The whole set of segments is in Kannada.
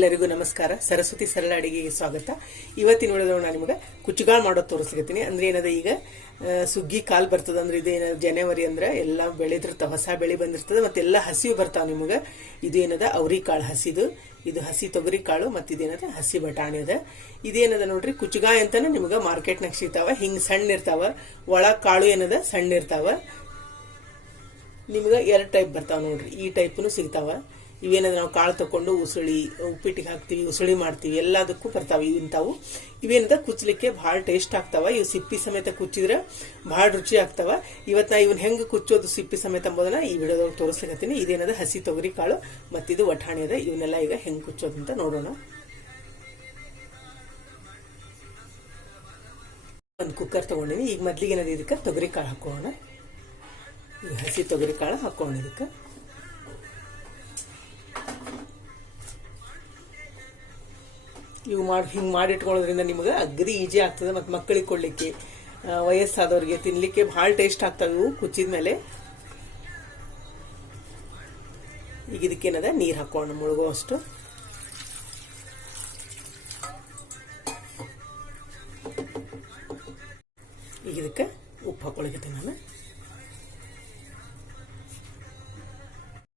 ಎಲ್ಲರಿಗೂ ನಮಸ್ಕಾರ. ಸರಸ್ವತಿ ಸರಳ ಅಡಿಗೆಗೆ ಸ್ವಾಗತ. ಇವತ್ತಿನ ನೋಡಿದ್ರೆ ನಾನು ನಿಮಗೆ ಕುಚ್ಚುಗಾಳು ಮಾಡೋದು ತೋರಿಸ್ಲಿಕತ್ತೀನಿ. ಅಂದ್ರೆ ಏನದ ಈಗ ಸುಗ್ಗಿ ಕಾಲ್ ಬರ್ತದ ಅಂದ್ರೆ ಇದೇನ ಜನವರಿ ಅಂದ್ರೆ ಎಲ್ಲ ಬೆಳೆದಿರ್ತಾವ ಹೊಸ ಬೆಳೆ ಬಂದಿರ್ತದ ಮತ್ತೆಲ್ಲ ಹಸಿವು ಬರ್ತಾವ ನಿಮಗೆ. ಇದೇನದ ಅವ್ರಿಕಾಳು ಹಸಿದು, ಇದು ಹಸಿ ತೊಗರಿ ಕಾಳು ಮತ್ತು ಇದೇನದ ಹಸಿ ಬಟಾಣಿ ಅದ. ಇದೇನದ ನೋಡ್ರಿ ಕುಚ್ಚುಗಾಯಿ ಅಂತಾನೆ ನಿಮಗೆ ಮಾರ್ಕೆಟ್ನಾಗ ಸಿಗ್ತಾವ. ಹಿಂಗ್ ಸಣ್ಣ ಇರ್ತಾವ, ಒಳ ಕಾಳು ಏನದ ಸಣ್ಣ ಇರ್ತಾವ. ನಿಮ್ಗೆ ಎರಡು ಟೈಪ್ ಬರ್ತಾವ ನೋಡ್ರಿ. ಈ ಟೈಪ್ನು ಸಿಗ್ತಾವ. ಇವೇನಂದ್ರೆ ನಾವು ಕಾಳು ತಕೊಂಡು ಉಸುಳಿ, ಉಪ್ಪಿಟ್ಟಿಗೆ ಹಾಕ್ತಿವಿ, ಉಸುಳಿ ಮಾಡ್ತೀವಿ, ಎಲ್ಲದಕ್ಕೂ ಬರ್ತಾವೆ ಇಂಥವು. ಇವೇನದ ಕುಚ್ಚಲಿಕ್ಕೆ ಭಾಳ ಟೇಸ್ಟ್ ಆಗ್ತಾವ. ಇವು ಸಿಪ್ಪಿ ಸಮೇತ ಕುಚ್ಚಿದ್ರೆ ಭಾಳ ರುಚಿ ಆಗ್ತಾವ. ಇವತ್ತು ನಾ ಇವನ್ ಹೆಂಗೆ ಕುಚ್ಚೋದು ಸಿಪ್ಪಿ ಸಮೇತ ಅಂಬೋದನ್ನ ಈ ವಿಡಿಯೋದೊಳಗೆ ತೋರಿಸ್ಲಿಕ್ಕತ್ತೀನಿ ಇದೇನದ ಹಸಿ ತೊಗರಿ ಕಾಳು ಮತ್ತಿದು ವಠಾಣಿ ಅದ ಇವನ್ನೆಲ್ಲ ಈಗ ಹೆಂಗ್ ಕುಚ್ಚೋದು ಅಂತ ನೋಡೋಣ. ಒಂದು ಕುಕ್ಕರ್ ತಗೊಂಡಿನಿ. ಈಗ ಮೊದ್ಲಿಗೆ ಏನದ ಇದಕ್ಕೆ? ತೊಗರಿ ಕಾಳು ಹಾಕೋಣ. ಹಸಿ ತೊಗರಿ ಕಾಳು ಹಾಕೋಣ ಇದಕ್ಕೆ. ಇವು ಮಾಡಿ, ಹಿಂಗೆ ಮಾಡಿ ಇಟ್ಕೊಳ್ಳೋದ್ರಿಂದ ನಿಮಗೆ ಅಗ್ರಿ ಈಜಿ ಆಗ್ತದೆ ಮತ್ತು ಮಕ್ಕಳಿಗೆ ಕೊಡಲಿಕ್ಕೆ. ವಯಸ್ಸಾದವ್ರಿಗೆ ತಿನ್ಲಿಕ್ಕೆ ಭಾಳ ಟೇಸ್ಟ್ ಆಗ್ತವೆ ಇವು ಕುಚ್ಚಿದ ಮೇಲೆ. ಈಗ ಇದಕ್ಕೇನದ ನೀರು ಹಾಕೋಣ ಮುಳುಗುವಷ್ಟು ಈಗ ಇದಕ್ಕೆ ಉಪ್ಪು ಹಾಕೊಳಕತ್ತೀನಿ ನಾನು.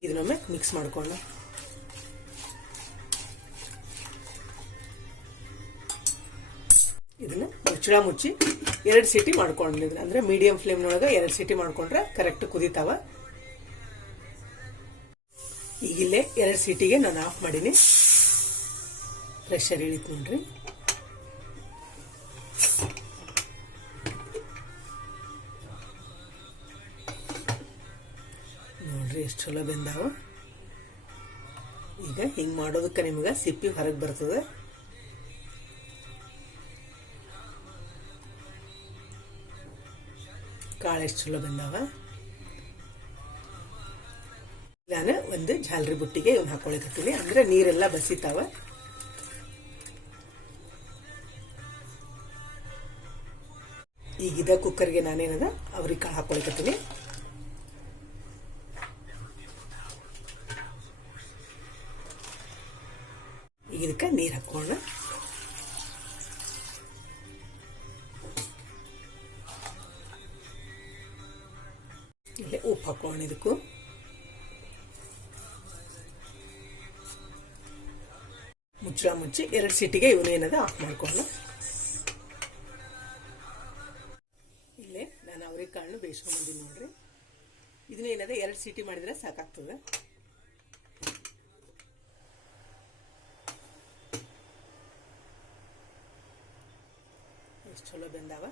ಇದನ್ನೊಮ್ಮೆ ಮಿಕ್ಸ್ ಮಾಡ್ಕೊಂಡು ಇದನ್ನ ಮುಚ್ಚಳ ಮುಚ್ಚಿ ಎರಡು ಸಿಟಿ ಮಾಡ್ಕೊಂಡ್ ಅಂದ್ರೆ ಮೀಡಿಯಂ ಫ್ಲೇಮ್ನೊಳಗೆ ಎರಡು ಸಿಟಿ ಮಾಡ್ಕೊಂಡ್ರೆ ಕರೆಕ್ಟ್ ಕುದಿತಾವ. ಈಗ ಇಲ್ಲೇ ಎರಡು ಸಿಟಿಗೆ ನಾನು ಆಫ್ ಮಾಡೀನಿ. ಪ್ರೆಷರ್ ಇಳಿತು ನೋಡ್ರಿ. ನೋಡ್ರಿ ಎಷ್ಟು ಚಲೋ ಬೆಂದಾವ. ಈಗ ಹಿಂಗ್ ಮಾಡೋದಕ್ಕೆ ನಿಮ್ಗೆ ಸಿಪ್ಪಿ ಹೊರಗೆ ಬರ್ತದೆ. ಕಾಳು ಎಷ್ಟು ಚಲೋ ಬಂದಾವ? ನಾನು ಒಂದು ಜಾಲರಿ ಬುಟ್ಟಿಗೆ ಇವ್ನ ಹಾಕೊಳಕತ್ತೀನಿ. ಅಂದ್ರೆ ನೀರೆಲ್ಲ ಬಸಿತಾವ. ಈಗಿದ ಕುಕ್ಕರ್ಗೆ ನಾನೇನದ? ಅವ್ರಿಗೆ ಕಾಳು ಹಾಕೊಳಕತ್ತೀನಿ. ಈಗ ಇದಕ್ಕೆ ನೀರು ಹಾಕೋಣ ಇಲ್ಲೇ ಉಪ್ಪು ಹಾಕೋಣ ಇದಕ್ಕೂ. ಮುಚ್ಚಳ ಮುಚ್ಚಿ ಎರಡು ಸೀಟಿಗೆ ಇವನು ಏನದ ಆಫ್ ಮಾಡ್ಕೊಂಡು ಇಲ್ಲೇ ನಾನು ಅವ್ರಿಗೆ ಕಾಳು ಬೇಯಿಸ್ಕೊಂಡು ಬಂದೀನಿ ನೋಡ್ರಿ. ಇದನ್ನ ಎರಡು ಸೀಟಿ ಮಾಡಿದ್ರೆ ಸಾಕಾಗ್ತದೆ. ಎಷ್ಟು ಚಲೋ ಬೆಂದಾವ.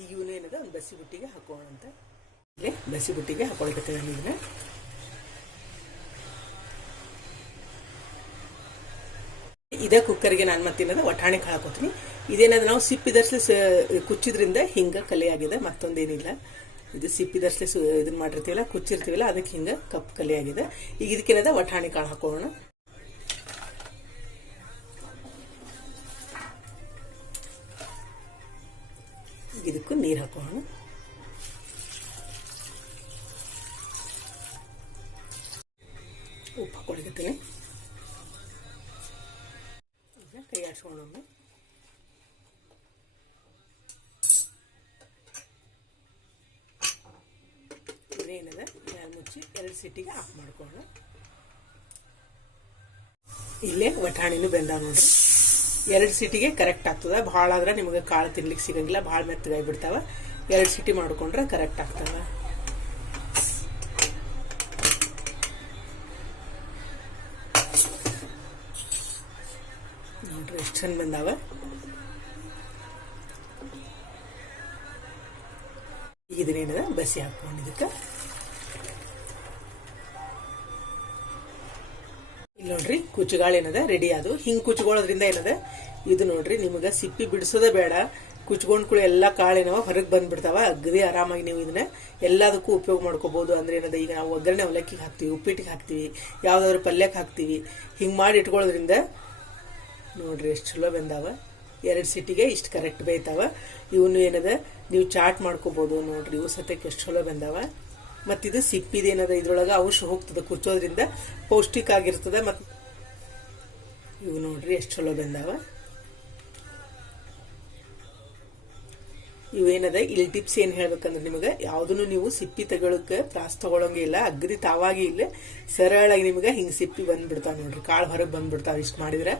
ಈಗ ಇವನು ಏನದ ಒಂದು ಬಸಿ ಬುಟ್ಟಿಗೆ ಹಾಕೋಣ ಅಂತ ಬಸಿ ಬುಟ್ಟಿಗೆ ಹಾಕೊಳಕತ್ತೀವಿ ನಾನು ಇದೇ ಕುಕ್ಕರ್ಗೆ ನಾನು ಮತ್ತೇನದ ಒಟ್ಟಾಣೆ ಹಾಕೋತೀನಿ ಇದೇನದ ನಾವು ಸಿಪ್ಪಿದರ್ಸ್ಲಿ ಕುಚ್ಚಿದ್ರಿಂದ ಹಿಂಗ ಕಲೆ ಆಗಿದೆ ಮತ್ತೊಂದೇನಿಲ್ಲ. ಇದು ಸಿಪ್ಪಿದರ್ಸ್ಲಿ ಇದನ್ನ ಮಾಡಿರ್ತೀವಲ್ಲ, ಕುಚ್ಚಿರ್ತೀವಲ್ಲ, ಅದಕ್ಕೆ ಹಿಂಗ ಕಪ್ ಕಲೆ ಆಗಿದೆ ಈಗ ಇದಕ್ಕೇನದ ವಟಾಣಿ ಕಾಳು ಹಾಕೋಣ. ಇದಕ್ಕೂ ನೀರು ಹಾಕೋಣ. ಈಗ ಕೈ ಆಡ್ಸ್ಕೊಂಡೊಮ್ಮೆ ಏನದ? ಮೇಲೆ ಮುಚ್ಚಿ ಎರಡು ಸಿಟಿಗೆ ಆಫ್ ಮಾಡಿಕೊಂಡು ಇಲ್ಲೇ ವಟಾಣಿನೂ ಬೆಂದ ನೋಡ್ರಿ. ಎರಡು ಸಿಟಿಗೆ ಕರೆಕ್ಟ್ ಆಗ್ತದ. ಭಾಳ ಆದ್ರೆ ನಿಮಗೆ ಕಾಳು ತಿನ್ಲಿಕ್ಕೆ ಸಿಗಂಗಿಲ್ಲ. ಭಾಳ ಮೆತ್ತಗಾಗಿ ಬಿಡ್ತಾವ. ಎರಡು ಸಿಟಿ ಮಾಡ್ಕೊಂಡ್ರೆ ಕರೆಕ್ಟ್ ಆಗ್ತದ. ನೋಡ್ರಿ ಎಷ್ಟು ಚಂದ ಬಂದಾವ? ಈಗ ಇದನ್ನೇನದ ಬಸಿ ಹಾಕೊಂಡಿದ್ದಕ್ಕೆ ಇಲ್ಲಿ ನೋಡ್ರಿ ಕುಚ್ಚುಗಾಳ ಏನದ? ರೆಡಿ ಅದು. ಹಿಂಗ್ ಕುಚ್ಕೊಳ್ಳೋದ್ರಿಂದ ಏನದ? ಇದು ನೋಡ್ರಿ, ನಿಮಗೆ ಸಿಪ್ಪಿ ಬಿಡಿಸೋದೇ ಬೇಡ. ಕುಚ್ಕೊಂಡ್ ಕೂಡ ಎಲ್ಲ ಕಾಳೇನವ ಹೊರಗ್ ಬಂದ್ಬಿಡ್ತಾವ. ಅಗದಿ ಆರಾಮಾಗಿ ನೀವು ಇದನ್ನ ಎಲ್ಲದಕ್ಕೂ ಉಪಯೋಗ ಮಾಡ್ಕೋಬಹುದು ಅಂದ್ರೆ ಏನದ? ಈಗ ನಾವು ಒಗ್ಗರಣೆ ಅವಲಕ್ಕಿಗೆ ಹಾಕ್ತಿವಿ, ಉಪ್ಪಿಟ್ಟಿಗೆ ಹಾಕ್ತಿವಿ, ಯಾವ್ದಾದ್ರು ಪಲ್ಯಕ್ಕೆ ಹಾಕ್ತಿವಿ. ಹಿಂಗ್ ಮಾಡಿ ಇಟ್ಕೊಳ್ಳೋದ್ರಿಂದ ನೋಡ್ರಿ ಎಷ್ಟು ಚಲೋ ಬಂದಾವ. ಎರಡು ಸಿಟಿಗೆ ಇಷ್ಟು ಕರೆಕ್ಟ್ ಬೈತಾವ. ಇವನು ಏನದ, ನೀವು ಚಾಟ್ ಮಾಡ್ಕೋಬಹುದು ನೋಡ್ರಿ ಇವು ಸತ್ಯಕ್ಕೆ ಎಷ್ಟು ಚಲೋ ಬಂದಾವ. ಮತ್ತಿದು ಸಿಪ್ಪಿದೇನದ ಇದ್ರೊಳಗೆ ಔಷಧ ಹೋಗ್ತದೆ ಕುಚ್ಚೋದ್ರಿಂದ ಪೌಷ್ಟಿಕ ಆಗಿರ್ತದೆ ಮತ್ತು ಇವು ನೋಡ್ರಿ ಎಷ್ಟು ಚಲೋ ಬಂದಾವ. ಇವೇನದ, ಇಲ್ಲಿ ಟಿಪ್ಸ್ ಏನ್ ಹೇಳ್ಬೇಕಂದ್ರೆ ನಿಮಗೆ, ಯಾವ್ದನ್ನು ನೀವು ಸಿಪ್ಪಿ ತಗೊಳಕ್ಕೆ ತ್ರಾಸ್ ತಗೊಳಂಗೆ ಇಲ್ಲ ಅಗ್ದಿ ತಾವಾಗಿ ಇಲ್ಲ, ಸರಳಾಗಿ ನಿಮಗೆ ಹಿಂಗ್ ಸಿಪ್ಪಿ ಬಂದ್ಬಿಡ್ತಾವ ನೋಡ್ರಿ, ಕಾಳು ಹೊರಗೆ ಬಂದ್ಬಿಡ್ತಾವ ಇಷ್ಟು ಮಾಡಿದ್ರೆ.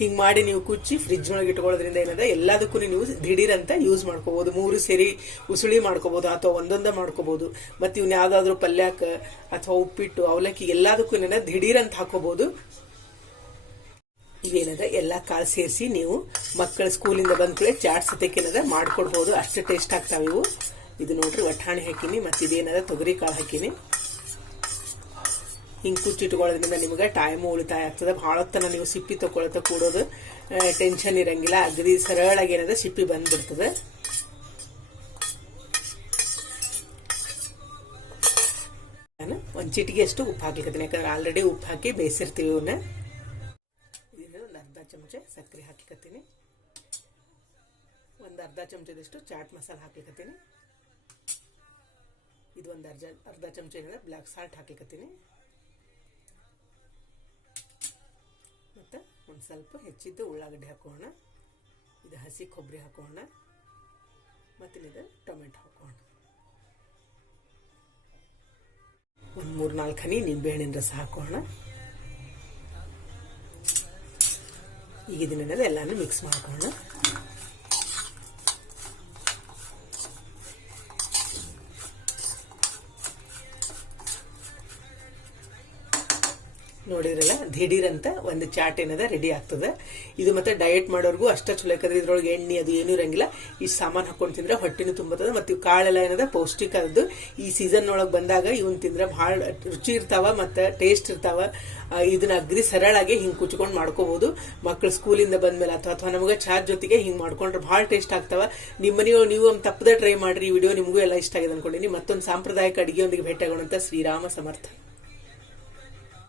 ಹಿಂಗ್ ಮಾಡಿ ನೀವು ಕುಚ್ಚಿ ಫ್ರಿಜ್ ಒಳಗೆ ಇಟ್ಕೊಳ್ಳೋದ್ರಿಂದ ಏನದ, ಎಲ್ಲದಕ್ಕೂ ನೀವು ದಿಢೀರ್ ಅಂತ ಯೂಸ್ ಮಾಡ್ಕೋಬಹುದು ಮೂರು ಸೇರಿ ಉಸುಳಿ ಮಾಡ್ಕೋಬಹುದು ಅಥವಾ ಒಂದೊಂದ ಮಾಡ್ಕೋಬಹುದು ಮತ್ತೆ ಇವ್ನ ಯಾವ್ದಾದ್ರು ಪಲ್ಯಕ್ ಅಥವಾ ಉಪ್ಪಿಟ್ಟು, ಅವಲಕ್ಕಿ ಎಲ್ಲದಕ್ಕೂ ದಿಢೀರ್ ಅಂತ ಹಾಕೋಬಹುದು ಇವೇನದ ಎಲ್ಲ ಕಾಳು ಸೇರಿಸಿ ನೀವು ಮಕ್ಕಳ ಸ್ಕೂಲಿಂದ ಬಂದ ಕೂಡಲೇ ಚಾಟ್ ಸತೇಕೇನದ ಮಾಡ್ಕೊಡ್ಬೋದು. ಅಷ್ಟು ಟೇಸ್ಟ್ ಆಗ್ತಾವ ಇವು. ಇದು ನೋಡ್ರಿ, ಒಟ್ಟಾಣಿ ಹಾಕಿನಿ, ಮತ್ತೆ ಇದೇನದ ತೊಗರಿ ಕಾಳು ಹಾಕಿನಿ. ಹಿಂಗೆ ಕುಚ್ಚಿಟ್ಕೊಳ್ಳೋದ್ರಿಂದ ನಿಮಗೆ ಟೈಮು ಉಳಿತಾಯ ಆಗ್ತದೆ. ಭಾಳ ಹೊತ್ತನ ನೀವು ಸಿಪ್ಪಿ ತಗೊಳತ್ತ ಕೂಡೋದು ಟೆನ್ಷನ್ ಇರಂಗಿಲ್ಲ. ಅಗದಿ ಸರಳಾಗಿ ಏನದ, ಸಿಪ್ಪಿ ಬಂದ್ಬಿಡ್ತದೆ. ನಾನು ಒಂದು ಚಿಟಿಗೆ ಅಷ್ಟು ಉಪ್ಪು ಹಾಕ್ಲಿಕ್ಕೆ ಯಾಕಂದ್ರೆ ಆಲ್ರೆಡಿ ಉಪ್ಪು ಹಾಕಿ ಬೇಯಿಸಿರ್ತೀವಿ ಇವನ್ನ ಚಮಚ ಸಕ್ಕರೆ ಹಾಕ್ಲಿಕತ್ತೀನಿ. ಒಂದು ಅರ್ಧ ಚಮಚದಷ್ಟು ಚಾಟ್ ಮಸಾಲ ಹಾಕ್ಲಿಕತ್ತೀನಿ. ಇದು ಒಂದು ಅರ್ಧ ಅರ್ಧ ಚಮಚ ಏನಿದೆ ಬ್ಲ್ಯಾಕ್ ಸಾಲ್ಟ್ ಹಾಕ್ಲಿಕತ್ತೀನಿ. ಮತ್ತು ಒಂದು ಸ್ವಲ್ಪ ಹೆಚ್ಚಿದ್ದು ಉಳ್ಳಾಗಡ್ಡಿ ಹಾಕೋಣ. ಇದು ಹಸಿ ಕೊಬ್ಬರಿ ಹಾಕೋಣ. ಮತ್ತಿನಿದು ಟೊಮೆಟೊ ಹಾಕೋಣ. ಒಂದು ಮೂರು ನಾಲ್ಕು ನಿಂಬೆಹಣ್ಣಿನ ರಸ ಹಾಕೋಣ. ಈಗ ಇದನ್ನೆಲ್ಲ ಎಲ್ಲಾನು ಮಿಕ್ಸ್ ಮಾಡ್ಕೋಣ ನೋಡಿದ್ರಲ್ಲ ದಿಢೀರ್ ಅಂತ ಒಂದು ಚಾಟ್ ಏನದ ರೆಡಿ ಆಗ್ತದೆ. ಇದು ಮತ್ತೆ ಡಯಟ್ ಮಾಡೋರ್ಗು ಅಷ್ಟ ಚಲೋ, ಯಾಕಂದ್ರೆ ಇದ್ರೊಳಗೆ ಎಣ್ಣೆ ಅದು ಏನೂ ಇರಂಗಿಲ್ಲ. ಈ ಸಾಮಾನು ಹಾಕೊಂಡು ತಿಂದ್ರೆ ಹೊಟ್ಟೆನೂ ತುಂಬತದ, ಮತ್ತೆ ಇವು ಕಾಳೆಲ್ಲ ಏನದ, ಪೌಷ್ಟಿಕ ಅದು ಈ ಸೀಸನ್ ಒಳಗೆ ಬಂದಾಗ ಇವನ್ ತಿಂದ್ರೆ ಭಾಳ ರುಚಿ ಇರ್ತಾವ, ಮತ್ತೆ ಟೇಸ್ಟ್ ಇರ್ತಾವ. ಇದನ್ನ ಅಗ್ರಿ ಸರಳಾಗಿ ಹಿಂಗ್ ಕುಚ್ಕೊಂಡು ಮಾಡ್ಕೋಬಹುದು ಮಕ್ಕಳು ಸ್ಕೂಲಿಂದ ಬಂದ್ಮೇಲೆ ಅಥವಾ ಅಥವಾ ನಮಗೆ ಚಾ ಜೊತೆಗೆ ಹಿಂಗ್ ಮಾಡ್ಕೊಂಡ್ರೆ ಭಾಳ ಟೇಸ್ಟ್ ಆಗ್ತಾವ. ನಿಮ್ಮ ನೀವು ಒಂದು ತಪ್ಪದೆ ಟ್ರೈ ಮಾಡ್ರಿ, ಈ ವಿಡಿಯೋ ನಿಮಗೂ ಎಲ್ಲ ಇಷ್ಟ ಆಗಿದೆ ಅನ್ಕೊಂಡಿನಿ. ಮತ್ತೊಂದು ಸಾಂಪ್ರದಾಯಿಕ ಅಡುಗೆಯೊಂದಿಗೆ ಭೇಟಿ ಅಂತ ಶ್ರೀರಾಮ ಸಮರ್ಥ.